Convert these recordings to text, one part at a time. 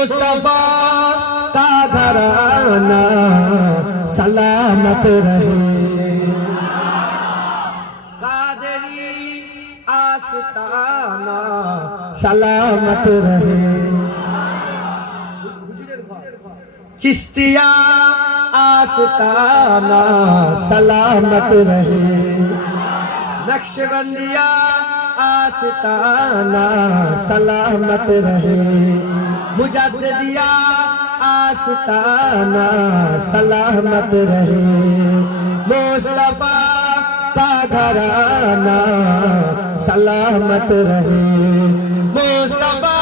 मुस्तफा का घराना सलामत रहे, कादरी आस्ताना सलामत रहे, चिश्तिया आस्ताना सलामत रहे, नक्शबंदिया आस्ताना सलामत रहे, मुजद्दिदिया आस्ताना सलामत रहे, मुस्तफा का घराना सलामत रहे, मुस्तफा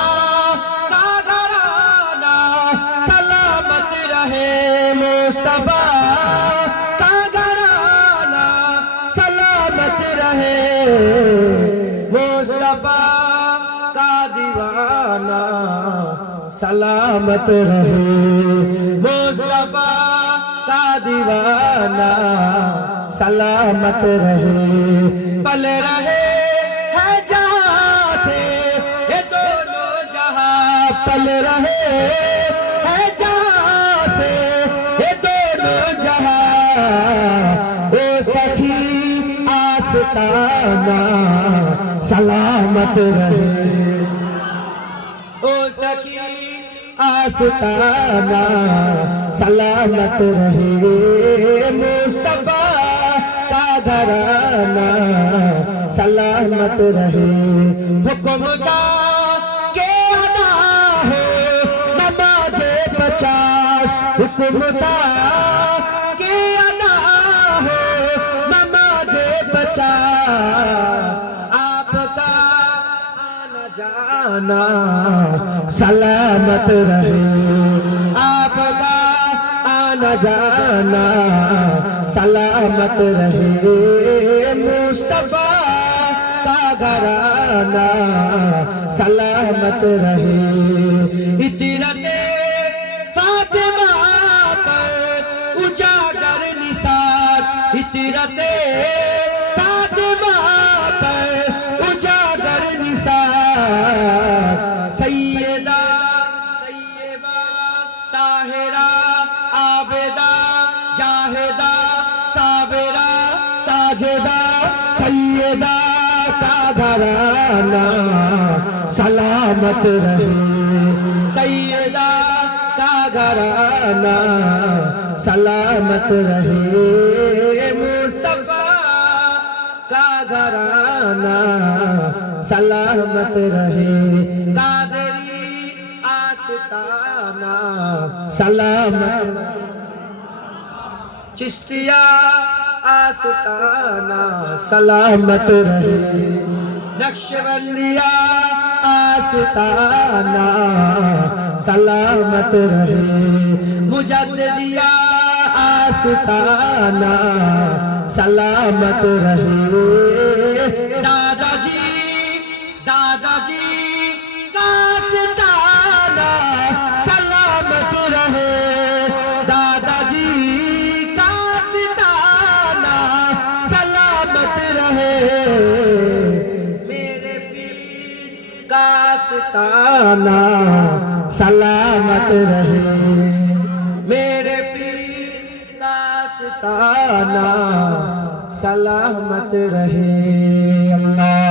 का घराना सलामत रहे, मुस्तफा का घराना सलामत रहे, मुस्तफा का दीवाना सलामत रहे, मुस्तफा का दीवाना सलामत रहे, पल रहे है जहां से ये दोनों जहां, पल रहे है जहां से ये दोनों जहां, ओ सखी आस्ताना सलामत रहे, ओ सखी आस्ताना सलामत रहे, मुस्तफा का घराना सलामत रहे, हुक्म का के अदा हो नमाज़े 50, हुक्म का के अदा हो नमाज़े 50, आपका आना जाना सलामत रहे, आपका आना जाना सलामत रहे, मुस्तफा का घराना सलामत रहे, इतरते फातिमा पर उजागर निसार, इतरते फातिमा पर उजागर निसार, सैयदा तैयबा ताहिरा आबेदा जाहिदा साबिरा साजिदा सैयदा का घराना सलामत रहे, सैयदा का घराना सलामत रहे, मुस्तफा का घराना सलामत रहे, कादरी आस्ताना सलामत, चिश्तिया आस्ताना सलामत रहे, नक्शबंदिया आस्ताना सलामत रहे, मुजद्दिदिया आस्ताना सलामत रहे, दादाजी दादाजी का आस्ताना सलामत रहे, दादाजी का आस्ताना सलामत रहे, मेरे पीर का आस्ताना सलामत रहे, मेरे पीर का आस्ताना सलामत रहे। अल्लाह